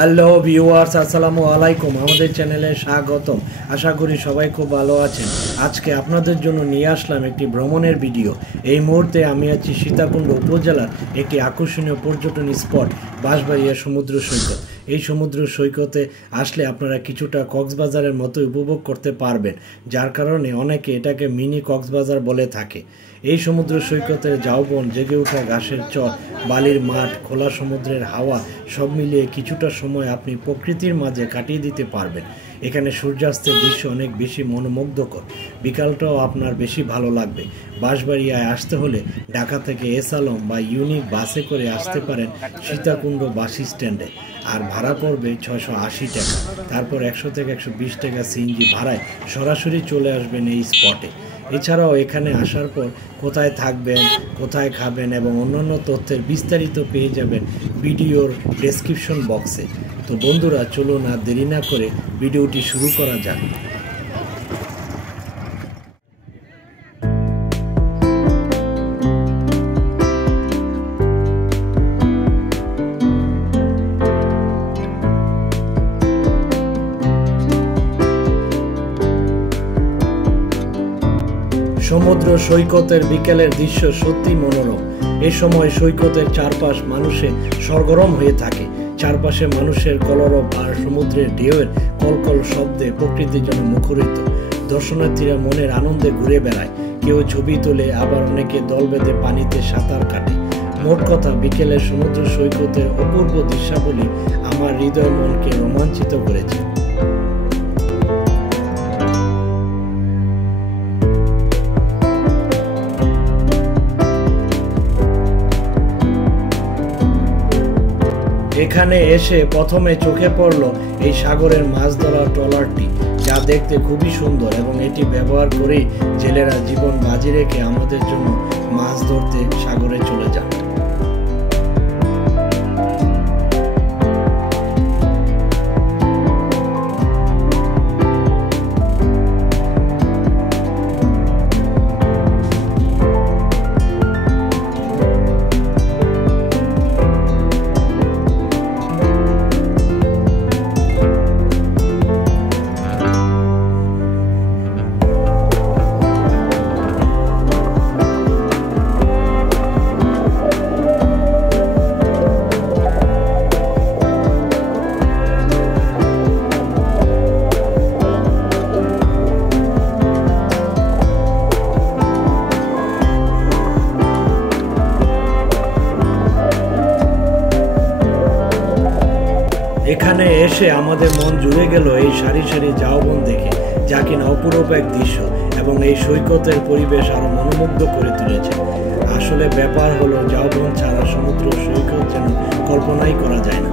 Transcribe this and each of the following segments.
Hello viewers, আসসালামু আলাইকুম। আমাদের চ্যানেলে স্বাগতম। আশা করি সবাই খুব ভালো আছেন। আজকে আপনাদের জন্য নিয়ে আসলাম একটি ভ্রমণের ভিডিও। এই মুহূর্তে আমি আছি সীতাকুণ্ড উপজেলার একটি আকর্ষণীয় পর্যটন স্পট বাঁশবাড়িয়া সমুদ্র সৈকত। এই সমুদ্র সৈকতে আসলে আপনারা কিছুটা কক্সবাজারের মতো উপভোগ করতে পারবেন, যার কারণে অনেকে এটাকে মিনি কক্সবাজার বলে থাকে। এই সমুদ্র সৈকতের ঝাউবন, জেগে ওঠা ঘাসের চর, বালির মাঠ, খোলা সমুদ্রের হাওয়া সব মিলিয়ে কিছুটা সময় আপনি প্রকৃতির মাঝে কাটিয়ে দিতে পারবেন। এখানে সূর্যাস্তের দৃশ্য অনেক বেশি মনোমুগ্ধকর। বিকালটাও আপনার বেশি ভালো লাগবে। বাঁশবাড়িয়ায় আসতে হলে ঢাকা থেকে এস আলম বা ইউনিক বাসে করে আসতে পারেন সীতাকুণ্ড বাস স্ট্যান্ডে। আর ভাড়া পড়বে 680 টাকা। তারপর 100 থেকে 120 টাকা সিএনজি ভাড়ায় সরাসরি চলে আসবেন এই স্পটে। এছাড়াও এখানে আসার পর কোথায় থাকবেন, কোথায় খাবেন এবং অন্যান্য তথ্যের বিস্তারিত পেয়ে যাবেন ভিডিওর ডেসক্রিপশন বক্সে। তো বন্ধুরা, চলুন আর দেরি না করে ভিডিওটি শুরু করা যাক। সমুদ্র সৈকতের বিকেলের দৃশ্য সত্যি মনোরম। এ সময় সৈকতের চারপাশ মানুষে সরগরম হয়ে থাকে। চারপাশে মানুষের কলরব আর সমুদ্রের ঢেউয়ের কলকল শব্দে প্রকৃতি যেন মুখরিত। দর্শনার্থীরা মনের আনন্দে ঘুরে বেড়ায়, কেউ ছবি তোলে, আবার অনেকে দল বেঁধে পানিতে সাঁতার কাটে। মোট কথা, বিকেলের সমুদ্র সৈকতের অপূর্ব দৃশ্যাবলী আমার হৃদয় মনকে রোমাঞ্চিত করেছে। এখানে এসে প্রথমে চোখে পড়ল এই সাগরের মাছ ধরা ট্রলারটি, যা দেখতে খুবই সুন্দর এবং এটি ব্যবহার করেই জেলেরা জীবন বাজি রেখে আমাদের জন্য মাছ ধরতে সাগরে চলে যান। এখানে এসে আমাদের মন জুড়ে গেল এই সারি সারি ঝাউবন দেখে, যা কিনা অপূর্ব এক দৃশ্য এবং এই সৈকতের পরিবেশ আরো মনোমুগ্ধ করে তুলেছে। আসলে ব্যাপার হলো, ঝাউবন ছাড়া সমুদ্র সৈকত যেন কল্পনাই করা যায় না।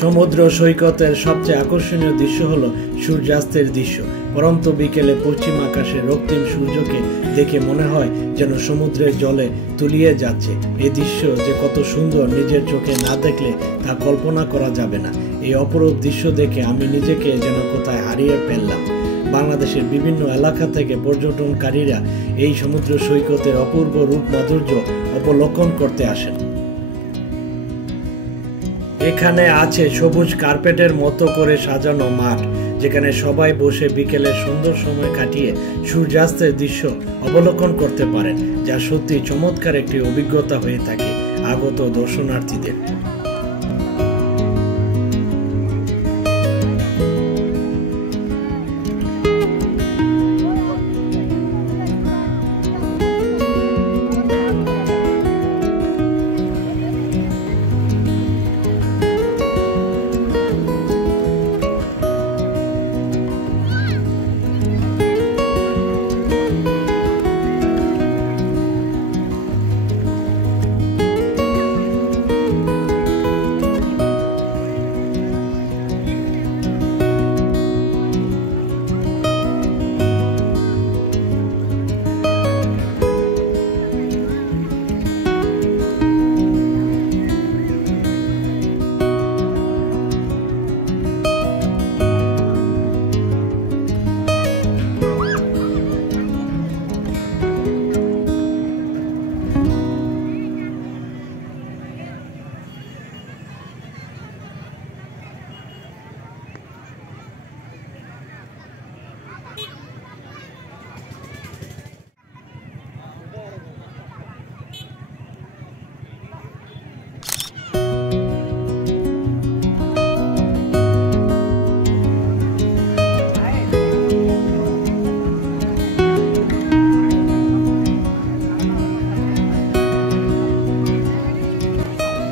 সমুদ্র সৈকতের সবচেয়ে আকর্ষণীয় দৃশ্য হলো সূর্যাস্তের দৃশ্য। পরন্ত বিকেলে পশ্চিম আকাশে রক্তিম সূর্যকে দেখে মনে হয় যেন সমুদ্রের জলে তলিয়ে যাচ্ছে। এই দৃশ্য যে কত সুন্দর, নিজের চোখে না দেখলে তা কল্পনা করা যাবে না। এই অপরূপ দৃশ্য দেখে আমি নিজেকে যেন কোথায় হারিয়ে ফেললাম। বাংলাদেশের বিভিন্ন এলাকা থেকে পর্যটনকারীরা এই সমুদ্র সৈকতের অপূর্ব রূপ মাধুর্য অবলোকন করতে আসেন। এখানে আছে সবুজ কার্পেটের মতো করে সাজানো মাঠ, যেখানে সবাই বসে বিকেলের সুন্দর সময় কাটিয়ে সূর্যাস্তের দৃশ্য অবলোকন করতে পারেন, যা সত্যি চমৎকার একটি অভিজ্ঞতা হয়ে থাকে আগত দর্শনার্থীদের।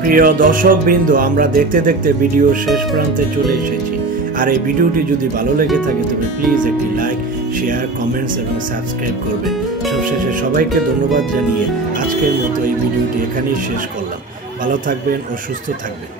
প্রিয় দর্শকবৃন্দ, আমরা দেখতে দেখতে ভিডিও শেষ প্রান্তে চলে এসেছি। আর এই ভিডিওটি যদি ভালো লেগে থাকে তবে প্লিজ একটি লাইক, শেয়ার, কমেন্টস এবং সাবস্ক্রাইব করবেন। সবশেষে সবাইকে ধন্যবাদ জানিয়ে আজকের মতো এই ভিডিওটি এখানেই শেষ করলাম। ভালো থাকবেন ও সুস্থ থাকবেন।